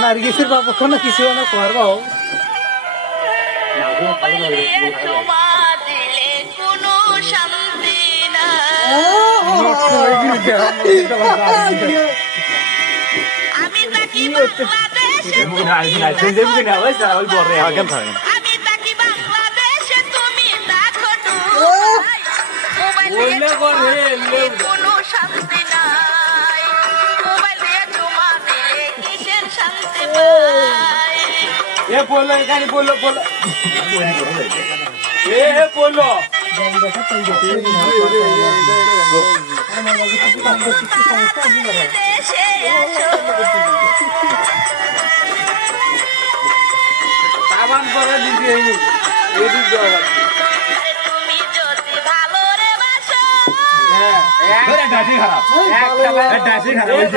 নার্গিসের বাবা কোনো কিছু না করবো बोलो बोलो बोलो बोलो সাবান পরে দিকে এদিক দাও তুমি যদি ভালো রে বাসো হ্যাঁ একটা ডাসি খারাপ একটা ডাসি খারাপ